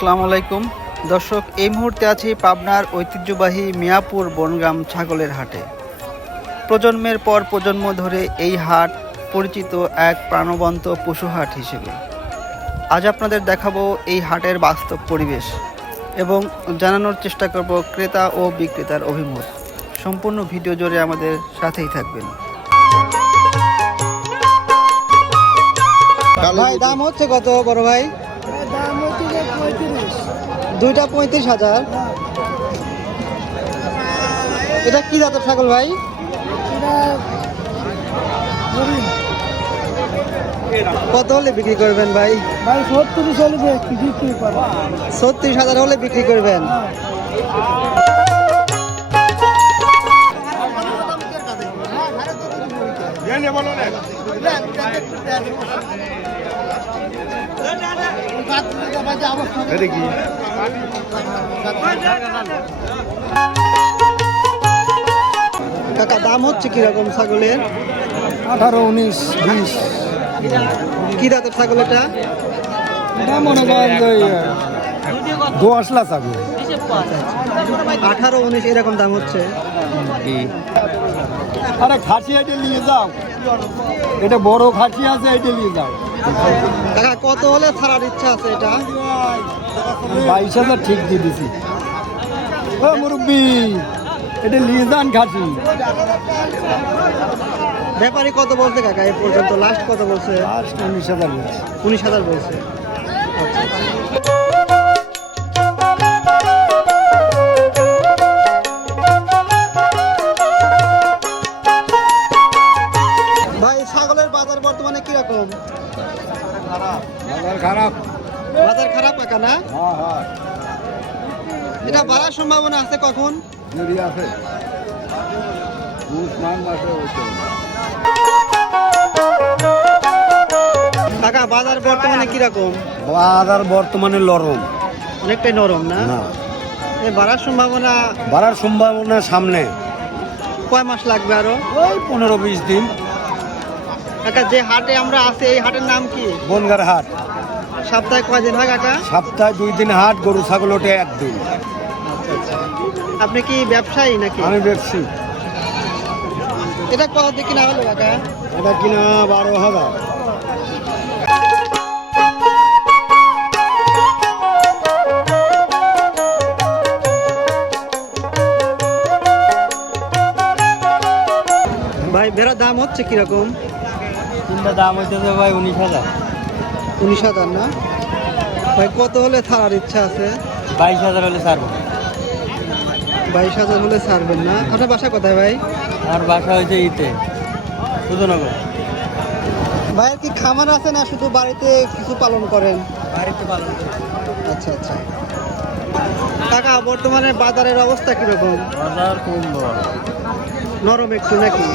আসসালামু আলাইকুম দর্শক, এই মুহূর্তে আছি পাবনার ঐতিহ্যবাহী মিয়াপুর বনগ্রাম ছাগলের হাটে। প্রজন্মের পর প্রজন্ম ধরে এই হাট পরিচিত এক প্রাণবন্ত পশু হাট হিসেবে। আজ আপনাদের দেখাবো এই হাটের বাস্তব পরিবেশ এবং জানানোর চেষ্টা করব ক্রেতা ও বিক্রেতার অভিমত। সম্পূর্ণ ভিডিও জুড়ে আমাদের সাথেই থাকবেন। ভাই, দাম হচ্ছে কত বড় ভাই? দুইটা 35,000। এটা কি জাতের ছাগল ভাই? কত হলে বিক্রি করবেন ভাই? 36,000 হলে বিক্রি করবেন। কাকা, দাম হচ্ছে কিরকম ছাগলের? 18, 19, 20। কি জাতের ছাগল এটা? মনে করেন 10 লাখ ছাগল। 18, 19 এরকম দাম হচ্ছে। আরে খাসি এটা নিয়ে যাও, এটা বড় খাসি আছে, এটা নিয়ে যাও। কাকা, কত হলে ছাড়ার ইচ্ছা আছে এটা? 22,000 ঠিক দিয়ে দিছি। ও মুরব্বী, এটা নিয়ে যান খাসি। ব্যাপারী কত বলছে কাকা এ পর্যন্ত? লাস্ট কত বলছে? 19,000 বলছে। 19,000 বলছে। ভাই, ছাগলের বাজার বর্তমানে কিরকম? খারাপ। বাজার খারাপ কাকা না? হ্যাঁ, এটা বাড়ার সম্ভাবনা আছে কখন? যদি আছে কাকা, বাজার বর্তমানে কিরকম? বাজার বর্তমানে নরম, অনেকটাই নরম না? এই বাড়ার সম্ভাবনা? বাড়ার সম্ভাবনা সামনে। কয় মাস লাগবে আরো? ওই 15-20 দিন। কাকা, যে হাটে আমরা আছি এই হাটের নাম কি? বনগার হাট। সপ্তাহে কয় দিন হয় কাকা? সপ্তাহে 2 দিন হাট, গরু ছাগল ওঠে 1 দিন। আপনি কি ব্যবসায়ী নাকি? আমি ব্যবসী। এটা কত দিয়ে কিনা হলো কাকা? এটা কিনা 12,000। ভাই, ভেড়ার দাম হচ্ছে কিরকম? তিনটা দাম হইতেছে ভাই 19,000। 19,000 না? ভাই, কত হলে ছাড়ার ইচ্ছা আছে? 22,000 হলে ছাড়বো। 22,000 হলে ছাড়বেন না? আপনার বাসা কোথায় ভাই? আমার বাসা হয়েছে ইতে সুধনগর। ভাইয়ের কি খামার আছে না শুধু বাড়িতে কিছু পালন করেন? বাড়িতে পালন করি। আচ্ছা আচ্ছা। কাকা, বর্তমানে বাজারের অবস্থা কিরকম? বাজার কম, নরম একটু নাকি?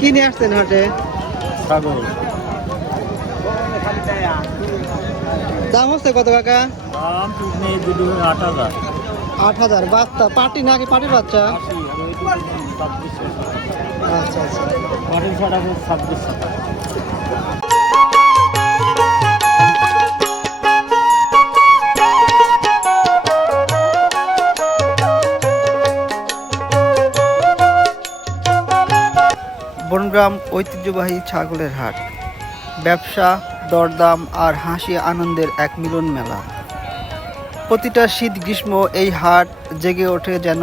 কি নিয়ে আসছেন হাটে? ছাগল। দাম হচ্ছে কত কাকা? দাম তুমি 8,000। 8,000। বাচ্চা পাটি নাকি পাটির বাচ্চা? আচ্ছা আচ্ছা। পাটির ছাড়া 26,000। বনগ্রাম ঐতিহ্যবাহী ছাগলের হাট। ব্যবসা, দরদাম আর হাসি আনন্দের এক মিলন মেলা। প্রতিটা শীত গ্রীষ্ম এই হাট জেগে ওঠে যেন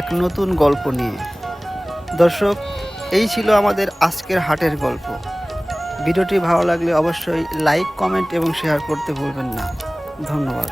এক নতুন গল্প নিয়ে। দর্শক, এই ছিল আমাদের আজকের হাটের গল্প। ভিডিওটি ভালো লাগলে অবশ্যই লাইক, কমেন্ট এবং শেয়ার করতে ভুলবেন না। ধন্যবাদ।